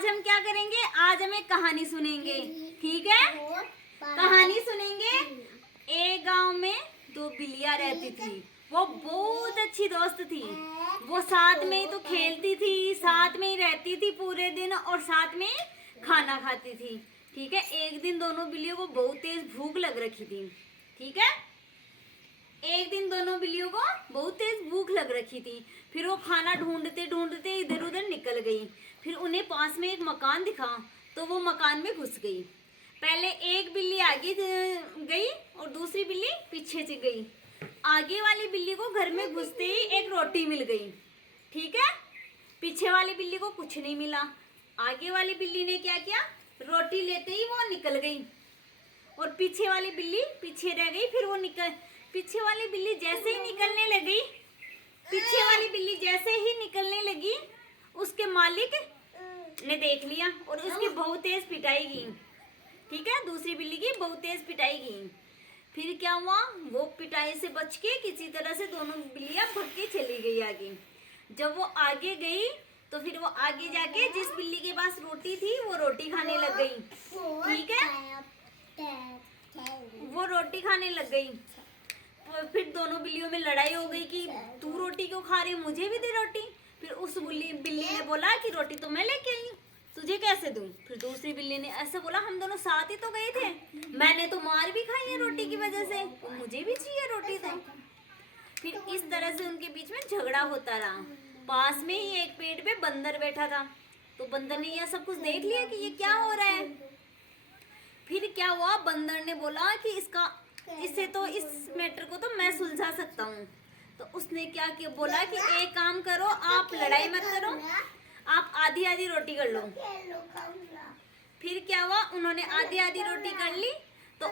आज हम क्या करेंगे, आज हम एक कहानी सुनेंगे। ठीक है, कहानी सुनेंगे। एक गांव में दो बिल्लियां रहती थी। वो बहुत अच्छी दोस्त थी। वो साथ में ही तो खेलती थी, साथ में ही रहती थी पूरे दिन और साथ में खाना खाती थी। ठीक है, एक दिन दोनों बिल्लियों को बहुत तेज भूख लग रखी थी। ठीक है, एक दिन दोनों बिल्लियों को बहुत तेज भूख लग रखी थी। फिर वो खाना ढूंढते ढूंढते इधर उधर निकल गई। फिर उन्हें पास में एक मकान दिखा तो वो मकान में घुस गई। पहले एक बिल्ली आगे गई और दूसरी बिल्ली पीछे से गई। आगे वाली बिल्ली को घर में घुसते ही एक रोटी मिल गई। ठीक है, पीछे वाली बिल्ली को कुछ नहीं मिला। आगे वाली बिल्ली ने क्या किया, रोटी लेते ही वो निकल गई और पीछे वाली बिल्ली पीछे रह गई। फिर वो पीछे वाली बिल्ली जैसे ही निकलने लगी, पीछे वाली बिल्ली जैसे ही निकलने लगी, उसके मालिक ने देख लिया और उसकी बहुत तेज पिटाई की। ठीक है, दूसरी बिल्ली की बहुत तेज पिटाई की। फिर क्या हुआ, वो पिटाई से बच के किसी तरह से दोनों बिल्लियां भाग के चली गई आगे। जब वो आगे गई तो फिर वो आगे जाके जिस बिल्ली के पास रोटी थी वो रोटी खाने लग गई। ठीक है, वो रोटी खाने लग गई। फिर दोनों बिल्लियों में लड़ाई हो गई कि तू रोटी क्यों खा रही है, मुझे भी दे रोटी। फिर उस बिल्ली ने बोला कि रोटी तो मैं लेके आई हूँ, तुझे कैसे दूं। फिर दूसरी बिल्ली ने ऐसे बोला, हम दोनों साथ ही तो गए थे, मैंने तो मार भी खाई है रोटी की वजह से, तो मुझे भी चाहिए रोटी। तो फिर इस तरह से उनके बीच में झगड़ा होता रहा। पास में ही एक पेड़ पे बंदर बैठा था। तो बंदर ने यह सब कुछ देख लिया कि ये क्या हो रहा है। फिर क्या हुआ, बंदर ने बोला कि इस मैटर को तो मैं सुलझा सकता हूँ। तो उसने क्या किया, बोला कि एक काम करो, आप लड़ाई मत करो, आप आधी आधी रोटी कर लो। फिर क्या हुआ, उन्होंने आधी आधी रोटी कर ली। तो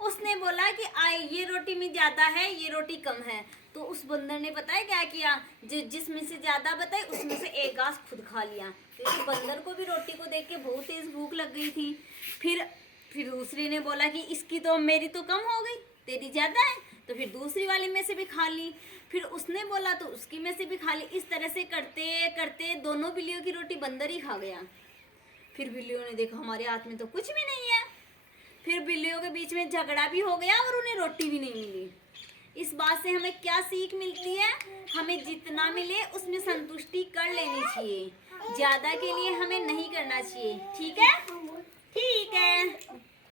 उसने बोला कि ये रोटी में ज्यादा है, ये रोटी कम है। तो उस बंदर ने पता है क्या किया, जिसमें से ज्यादा बताई उसमें से एक घास खुद खा लिया। क्योंकि बंदर को भी रोटी को देख के बहुत तेज भूख लग गई थी। फिर दूसरी ने बोला कि इसकी तो मेरी तो कम हो गई, तेरी ज्यादा है। तो फिर दूसरी वाले में से भी खा ली। फिर उसने बोला तो उसकी में से भी खा ली। इस तरह से करते करते दोनों बिल्लियों की रोटी बंदर ही खा गया। फिर बिल्लियों ने देखा हमारे हाथ में तो कुछ भी नहीं है। फिर बिल्लियों के बीच में झगड़ा भी हो गया और उन्हें रोटी भी नहीं मिली। इस बात से हमें क्या सीख मिलती है, हमें जितना मिले उसमें संतुष्टि कर लेनी चाहिए, ज्यादा के लिए हमें नहीं करना चाहिए। ठीक है, ठीक है।